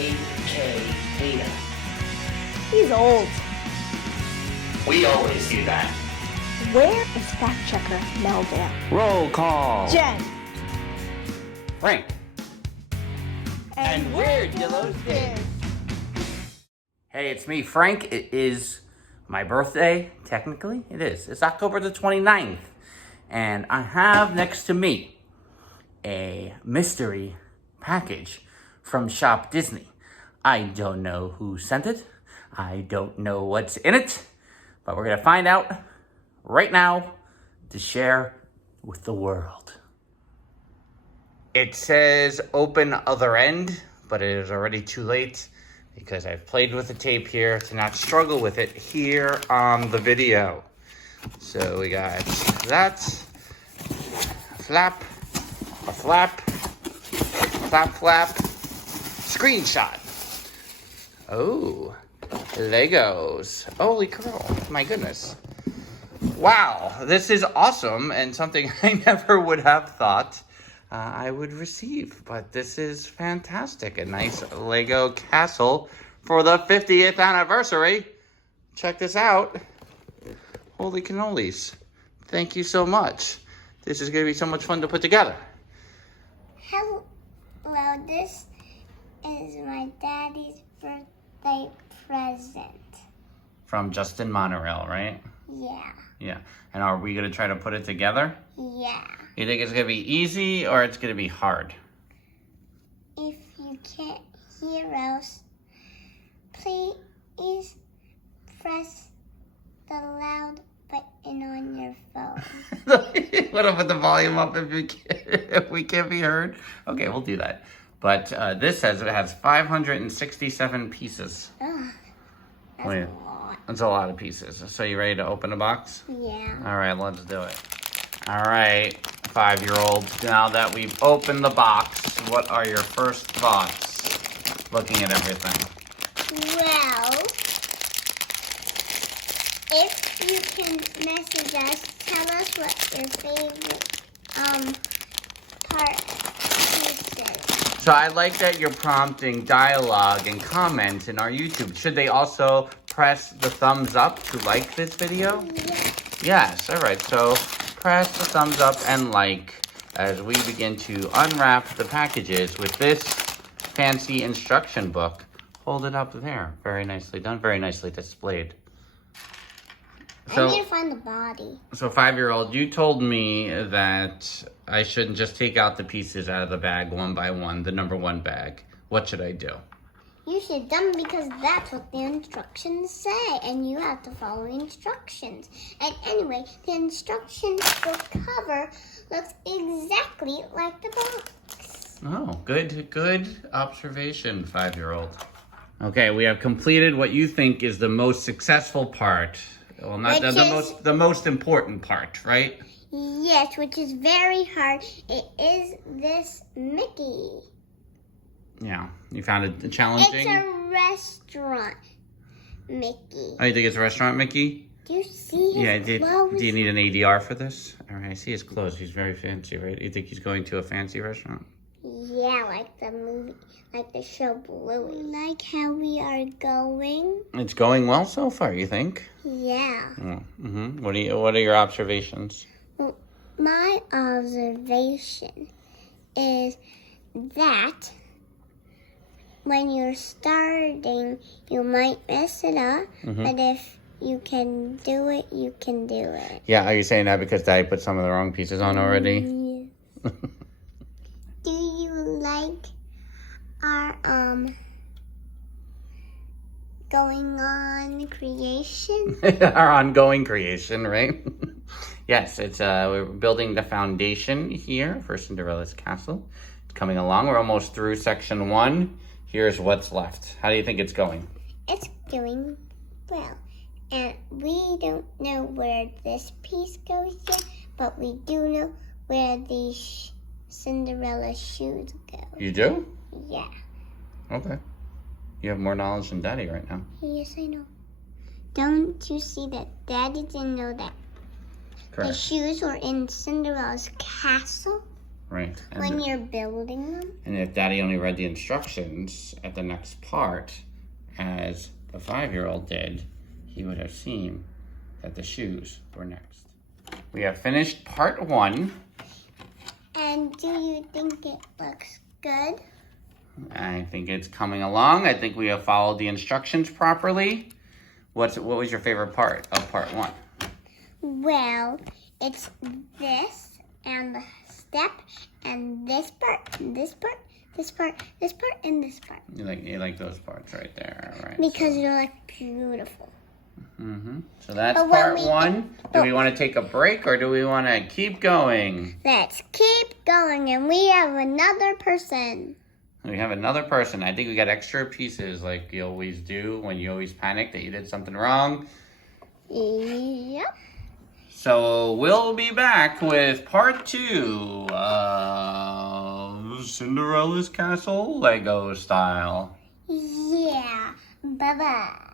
A.K. Tina. He's old. We always do that. Where is fact checker Meldale? Roll call. Jen. Frank. And we're Dillos. Hey, it's me, Frank. It is my birthday, technically. It is. It's October the 29th. And I have next to me a mystery package from Shop Disney. I don't know who sent it. I don't know what's in it. But we're going to find out right now to share with the world. It says open other end, but it is already too late because I've played with the tape here to not struggle with it here on the video. So we got that, a flap, screenshot. Oh, Legos. Holy crow, my goodness. Wow, this is awesome and something I never would have thought I would receive, but this is fantastic. A nice Lego castle for the 50th anniversary. Check this out. Holy cannolis. Thank you so much. This is going to be so much fun to put together. Hello, this is my daddy's birthday present. From Justin Monorail, right? Yeah. Yeah. And are we going to try to put it together? Yeah. You think it's going to be easy or it's going to be hard? If you can't hear us, please press the loud button on your phone. What if I put the volume up if we can't be heard? Okay, we'll do that. But this says it has 567 pieces. Ugh, that's Wait, a lot. that's a lot of pieces. So you ready to open the box? Yeah. All right, let's do it. All right, 5-year-olds, now that we've opened the box, what are your first thoughts looking at everything? Well, if you can message us, tell us what your favorite part is. So I like that you're prompting dialogue and comments in our YouTube. Should they also press the thumbs up to like this video? Yeah. Yes, all right, so press the thumbs up and like as we begin to unwrap the packages with this fancy instruction book. Hold it up there. Very nicely done, very nicely displayed. I need to find the body. So 5-year-old, you told me that I shouldn't just take out the pieces out of the bag one by one, the number one bag. What should I do? You should dumb because that's what the instructions say, and you have to follow the instructions. And anyway, the instructions book cover looks exactly like the box. Oh, good observation, 5-year-old. Okay, we have completed what you think is the most successful part. Well, not the most important part, right? Yes, which is very hard. It is this Mickey. Yeah, you found it challenging? It's a restaurant Mickey. Oh, you think it's a restaurant, Mickey? Do you see his clothes? Do you need an ADR for this? All right, I see his clothes. He's very fancy, right? You think he's going to a fancy restaurant? Yeah, like the movie, like the show Bluey. Like how we are going? It's going well so far, you think? Yeah. Oh, What are your observations? Well, my observation is that when you're starting, you might mess it up, but if you can do it, you can do it. Yeah, are you saying that because Daddy put some of the wrong pieces on already? Yeah. Do you like our going on creation? Our ongoing creation, right? Yes, it's we're building the foundation here for Cinderella's castle. It's coming along. We're almost through section 1. Here's what's left. How do you think it's going? It's doing well. And we don't know where this piece goes yet, but we do know where these Cinderella shoes go. You do? Yeah. Okay. You have more knowledge than Daddy right now. Yes, I know. Don't you see that Daddy didn't know that? Correct. The shoes were in Cinderella's castle. Right. And when you're building them. And if Daddy only read the instructions at the next part, as the 5-year-old did, he would have seen that the shoes were next. We have finished part 1. And do you think it looks good? I think it's coming along. I think we have followed the instructions properly. What was your favorite part of part 1? Well, it's this and the step and this part, and this part, this part, this part, and this part. You like those parts right there, right? Because they're like beautiful. So that's But when part we- 1. Do we want to take a break or do we want to keep going? Let's keep going, and we have another person. We have another person. I think we got extra pieces like you always do when you always panic that you did something wrong. Yep. So we'll be back with part 2 of Cinderella's Castle Lego style. Yeah. Bye-bye.